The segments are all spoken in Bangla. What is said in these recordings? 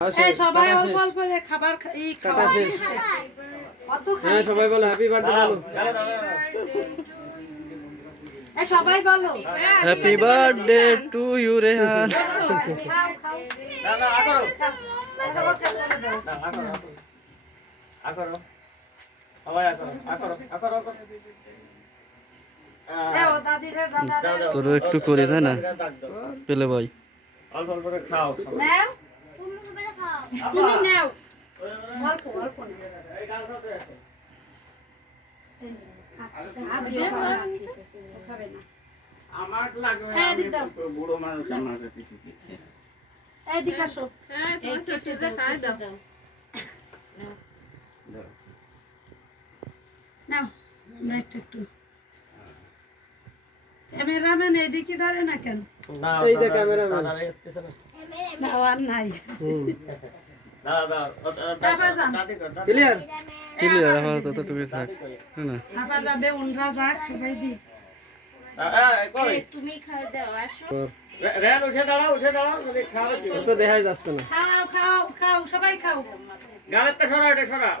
সবাই অল্প অল্প খাবার খাওয়া শেষ। হ্যাঁ সবাই বলো হ্যাপি বার্থডে বলো। সবাই বলো happy birthday to you Rehan. তোরও একটু করে তাই না পেলে ভাই। অল্প অল্প করে খাও তুমি নাও অল্প অল্প আমার লাগবে বুড়ো মানুষ আমার কিছু এদিকে আসো নাও তোমরা একটু একটু ক্যামেরাম্যান এদিকে ধরে না কেন? এই যে ক্যামেরাম্যান না আর নাই ক্লিয়ার ক্লিয়ার আপাতত ততটুকুই থাক না খাবা যাবে উনরা যাক সবাই দি তুমি খাই দাও আসো রেন উঠে দাঁড়াও যদি খাও তো দেখাই যাচ্ছে না। খাও খাও খাও সবাই খাও গালেরটা সরা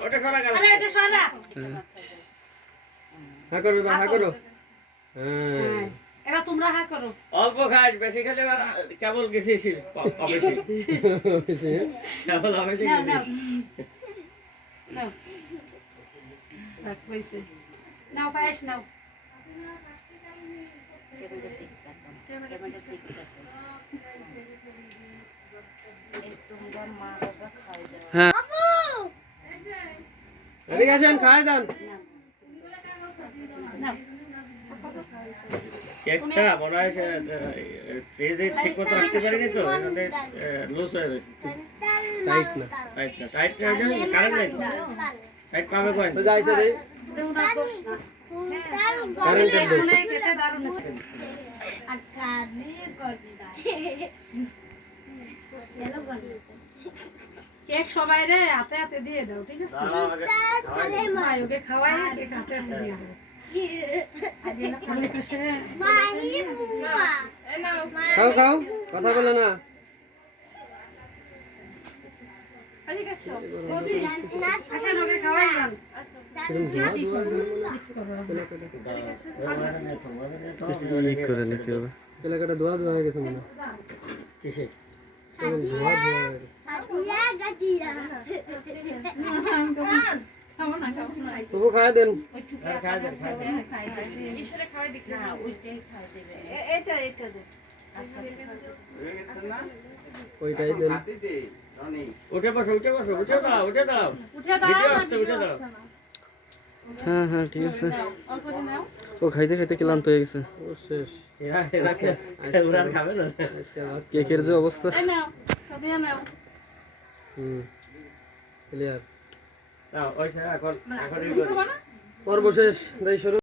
ওটা সরা গালে আরে এটা সরা হ্যাঁ করবে বা হ্যাঁ করো। হ্যাঁ এবার তোমরা হা করো অল্প খাস বেশি খেলে এবার কেবল গেছিস অবেশি কেবল অবেশি নাও নাও গেছিস নাও রাখ কইছে নাও পায়েস নাও হ্যাঁ এদিকে আসেন খাই যান। নাও কেকটা মনে হয় ফ্রিজে ঠিক মতো রাখতে পারিনি তো লুজ হয়ে গেছে টাইট না টাইট না হয়ে যাবে কারেন্ট নাই টাইট পাবে কই তো যাইছে রে তোমরা দোষ না কারেন্টের দোষ। মনে খেতে দারুণ আছে কেক সবাই রে হাতে হাতে দিয়ে দাও ঠিক আছে ভাই ওকে খাওয়াই কেক হাতে হাতে দিয়ে দাও খালি পাশে খাও খাও কথা বলে না। আসেন ওকে খাওয়াই যান করে নিতে হবে এলাকাটা ধোয়া ধোয়া হয়ে গেছে মনে কিসে ধোয়া ধোয়া হয়ে গেছে। তবু খাই দেন ওইটাই দেন। উঠে বসো উঠে দাঁড়াও ভিডিও আসছে উঠে দাঁড়াও হ্যাঁ হ্যাঁ ঠিক আছে। ও খাইতে খাইতে ক্লান্ত হয়ে গেছে। ও শেষ ওরা খাবে না কেকের যে অবস্থা। ক্লিয়ার ওই এখন পর্ব শেষ। শুরু